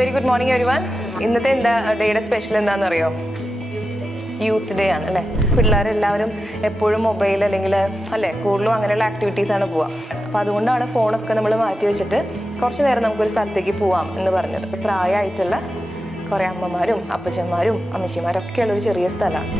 Very good morning everyone. ഇന്നത്തെ ഡേയുടെ special എന്താണെന്ന് അറിയോ? യൂത്ത് ഡേ ആണ് അല്ലേ. പിള്ളേരെല്ലാവരും എപ്പോഴും മൊബൈൽ അല്ലെങ്കിൽ അല്ലേ കൂടുതലും അങ്ങനെയുള്ള ആക്ടിവിറ്റീസാണ് പോവുക. അപ്പോൾ അതുകൊണ്ടാണ് ഫോണൊക്കെ നമ്മൾ മാറ്റി വെച്ചിട്ട് കുറച്ച് നേരം നമുക്കൊരു സ്ഥലത്തേക്ക് പോവാം എന്ന് പറഞ്ഞത്. പ്രായമായിട്ടുള്ള കുറേ അമ്മമാരും അപ്പച്ചന്മാരും അമ്മച്ചിമാരും ഒക്കെ ഉള്ളൊരു ചെറിയ സ്ഥലമാണ്.